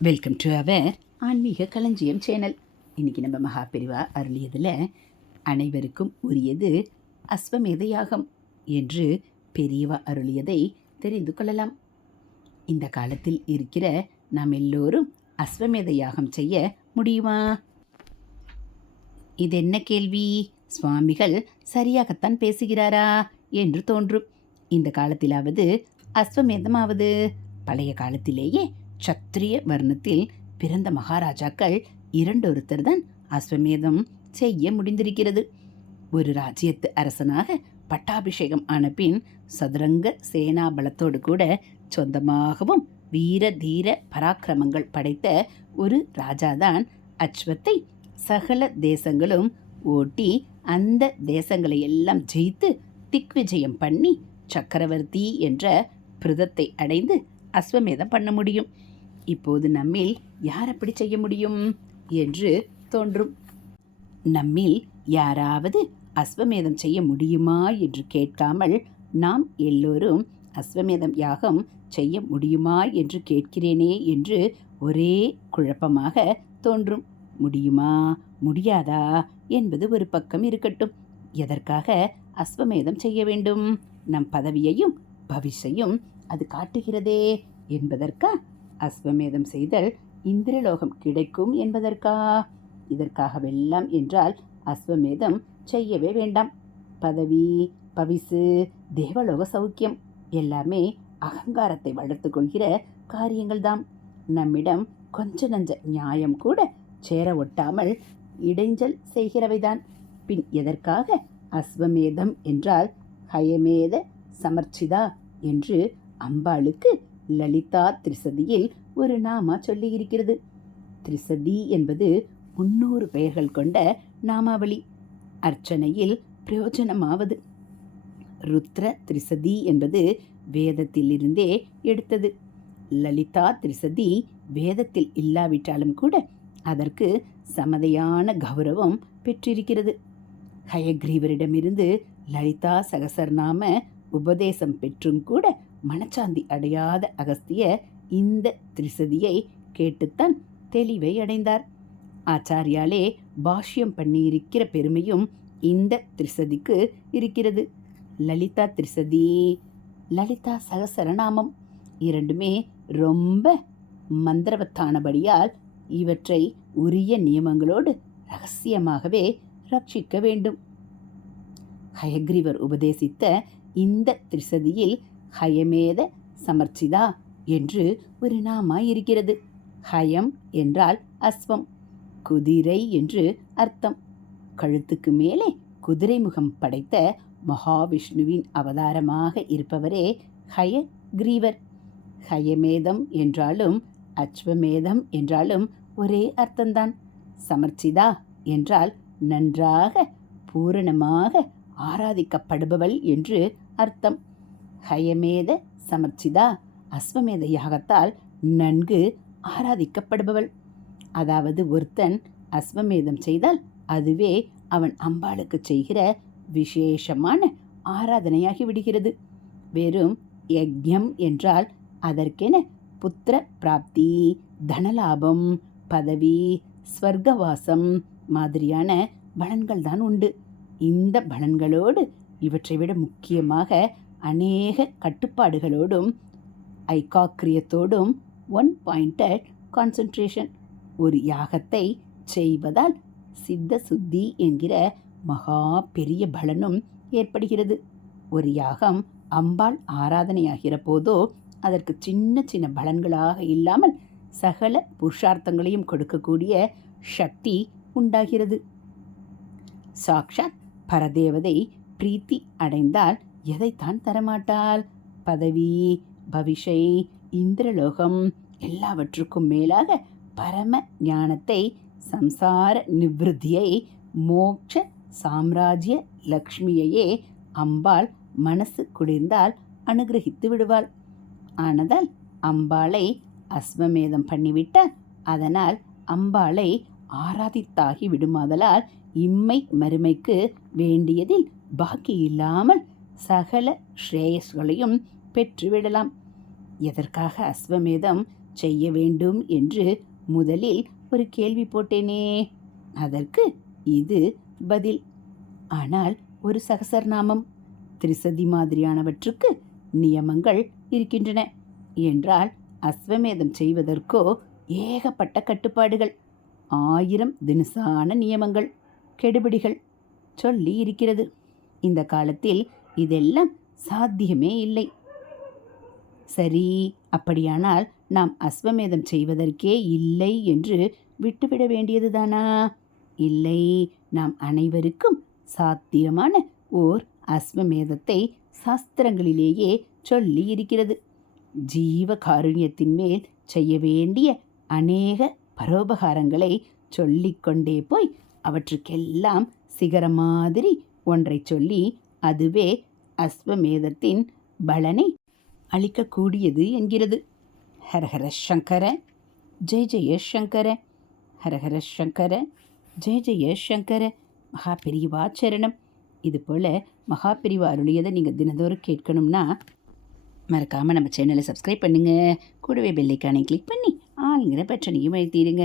Welcome to our ஆன்மீக களஞ்சியம் channel இன்றைக்கி நம்ம மகாபிரிவா அருளியதில் அனைவருக்கும் உரியது அஸ்வமேத யாகம் என்று பெரியவா அருளியதை தெரிந்து கொள்ளலாம். இந்த காலத்தில் இருக்கிற நாம் எல்லோரும் அஸ்வமேத யாகம் செய்ய முடியுமா? இது என்ன கேள்வி? சுவாமிகள் சரியாகத்தான் பேசுகிறாரா என்று தோன்றும். இந்த காலத்திலாவது அஸ்வமேதமாவது. பழைய காலத்திலேயே சத்திரிய வர்ணத்தில் பிறந்த மகாராஜாக்கள் இரண்டொருத்தர் தான் அஸ்வமேதம் செய்ய முடிந்திருக்கிறது. ஒரு ராஜ்யத்து அரசனாக பட்டாபிஷேகம் ஆன பின் சதுரங்க சேனா பலத்தோடு கூட சொந்தமாகவும் வீர தீர பராக்கிரமங்கள் படைத்த ஒரு ராஜாதான் அஸ்வத்தை சகல தேசங்களும் ஓட்டி அந்த தேசங்களை எல்லாம் ஜெயித்து திக்விஜயம் பண்ணி சக்கரவர்த்தி என்ற பிரதத்தை அடைந்து அஸ்வமேதம் பண்ண முடியும். இப்போது நம்மில் யார் அப்படி செய்ய முடியும்? என்று தோன்றும். நம்மில் யாராவது அஸ்வமேதம் செய்ய முடியுமா? என்று கேட்காமல் நாம் எல்லோரும் அஸ்வமேதம் யாகம் செய்ய முடியுமா? என்று கேட்கிறேனே என்று ஒரே குழப்பமாக தோன்றும். முடியுமா? முடியாதா? என்பது ஒரு பக்கம் இருக்கட்டும். எதற்காக அஸ்வமேதம் செய்ய வேண்டும்? நம் பதவியையும் பவிஷையும் அது காட்டுகிறதே என்பதற்கா அஸ்வமேதம் செய்தல் இந்திரலோகம் கிடைக்கும் என்பதற்கா? இதற்காகவெல்லாம் என்றால் அஸ்வமேதம் செய்யவே வேண்டாம். பதவி பவிசு தேவலோக சௌக்கியம் எல்லாமே அகங்காரத்தை வளர்த்து கொள்கிற காரியங்கள்தாம். நம்மிடம் கொஞ்ச நஞ்ச நியாயம் கூட சேர ஒட்டாமல் இடைஞ்சல் செய்கிறவைதான். பின் எதற்காக அஸ்வமேதம் என்றால் ஹயமேத சமர்ச்சிதா என்று அம்பாளுக்கு லலிதா திரிசதியில் ஒரு நாமா சொல்லியிருக்கிறது. திரிசதி என்பது முன்னூறு பெயர்கள் கொண்ட நாமாவளி. அர்ச்சனையில் பிரயோஜனமாவது. ருத்ர திரிசதி என்பது வேதத்திலிருந்தே எடுத்தது. லலிதா திரிசதி வேதத்தில் இல்லாவிட்டாலும் கூட அதற்கு சமதையான கௌரவம் பெற்றிருக்கிறது. ஹயக்ரீவரிடமிருந்து லலிதா சகசர்நாம உபதேசம் பெற்றும் கூட மனச்சாந்தி அடையாத அகஸ்தியர் இந்த திரிசதியை கேட்டுத்தான் தெளிவை அடைந்தார். ஆச்சாரியாலே பாஷ்யம் பண்ணியிருக்கிற பெருமையும் இந்த திரிசதிக்கு இருக்கிறது. லலிதா திரிசதி லலிதா சகசரநாமம் இரண்டுமே ரொம்ப மந்திரவத்தானபடியால் இவற்றை உரிய நியமங்களோடு ரகசியமாகவே ரட்சிக்க வேண்டும். ஹயக்ரீவர் உபதேசித்த இந்த திரிசதியில் ஹயமேத சமர்ச்சிதா என்று ஒரு நாமா இருக்கிறது ஹயம் என்றால் அஸ்வம் குதிரை என்று அர்த்தம். கழுத்துக்கு மேலே குதிரை முகம் படைத்த மகாவிஷ்ணுவின் அவதாரமாக இருப்பவரே ஹய கிரீவர். ஹயமேதம் என்றாலும் அஸ்வமேதம் என்றாலும் ஒரே அர்த்தம்தான். சமர்ச்சிதா என்றால் நன்றாக பூரணமாக ஆராதிக்கப்படுபவள் என்று அர்த்தம். ஹயமேத சமர்ச்சிதா. அஸ்வமேத யாகத்தால் நன்கு ஆராதிக்கப்படுபவள். அதாவது ஒருத்தன் அஸ்வமேதம் செய்தால் அதுவே அவன் அம்பாளுக்கு செய்கிற விசேஷமான ஆராதனையாகி விடுகிறது. வெறும் யஜ்யம் என்றால் அதற்கென புத்திர பிராப்தி தனலாபம் பதவி ஸ்வர்க்கவாசம் மாதிரியான பலன்கள் தான் உண்டு. இந்த பலன்களோடு இவற்றை விட முக்கியமாக அநேக கட்டுப்பாடுகளோடும் ஐக்காக்கிரியத்தோடும் ஒன் பாயிண்டட் கான்சன்ட்ரேஷன் ஒரு யாகத்தை செய்வதால் சித்த சுத்தி என்கிற மகா பெரிய பலனும் ஏற்படுகிறது. ஒரு யாகம் அம்பாள் ஆராதனையாகிற போதோ அதற்கு சின்ன சின்ன பலன்களாக இல்லாமல் சகல புருஷார்த்தங்களையும் கொடுக்கக்கூடிய சக்தி உண்டாகிறது. சாக்ஷாத் பரதேவதை பிரீத்தி அடைந்தால் எதைத்தான் தரமாட்டாள்? பதவி பவிஷை இந்திரலோகம் எல்லாவற்றுக்கும் மேலாக பரம ஞானத்தை சம்சார நிவிருத்தியை மோட்ச சாம்ராஜ்ய லக்ஷ்மியையே அம்பாள் மனசு குளிர்ந்தால் அனுகிரகித்து விடுவாள். ஆனதால் அம்பாளை அஸ்வமேதம் பண்ணிவிட்டால் அதனால் அம்பாளை ஆராதித்தாகி விடுமாதலால் இம்மை மறுமைக்கு வேண்டியதில் பாக்கி இல்லாமல் சகல ஸ்ரேயஸ்களையும் பெற்றுவிடலாம். எதற்காக அஸ்வமேதம் செய்ய வேண்டும் என்று முதலில் ஒரு கேள்வி போட்டேனே. அதற்கு இது பதில். ஆனால் ஒரு சகசர்நாமம். திரிசதி மாதிரியானவற்றுக்கு நியமங்கள் இருக்கின்றன என்றால் அஸ்வமேதம் செய்வதற்கோ ஏகப்பட்ட கட்டுப்பாடுகள். ஆயிரம் தினசான நியமங்கள் கெடுபிடிகள் சொல்லி இருக்கிறது. இந்த காலத்தில் இதெல்லாம் சாத்தியமே இல்லை. சரி அப்படியானால் நாம் அஸ்வமேதம் செய்வதற்கே இல்லை என்று விட்டுவிட வேண்டியதுதானா? இல்லை நாம் அனைவருக்கும் சாத்தியமான ஓர் அஸ்வமேதத்தை சாஸ்திரங்களிலேயே சொல்லி இருக்கிறது. ஜீவ காருண்யத்தின் மேல் செய்ய வேண்டிய அநேக பரோபகாரங்களை சொல்லிக்கொண்டே போய் அவற்றுக்கெல்லாம் சிகர மாதிரி ஒன்றை சொல்லி அதுவே அஸ்வமேதத்தின் பலனை அளிக்கக்கூடியது என்கிறது. ஹரஹர சங்கர ஜெய ஜெய சங்கர ஹரஹர சங்கர ஜெய ஜெய சங்கர மகா பெரியவா சரணம். இது போல் மகா பிரிவா அருளியதை நீங்கள் தினந்தோறும் கேட்கணும்னா மறக்காமல் நம்ம சேனலை சப்ஸ்கிரைப் பண்ணுங்கள் கூடவே பெல்லைக்கானை கிளிக் பண்ணி ஆளுங்கிற பிரச்சனையும் எழுத்திடுங்க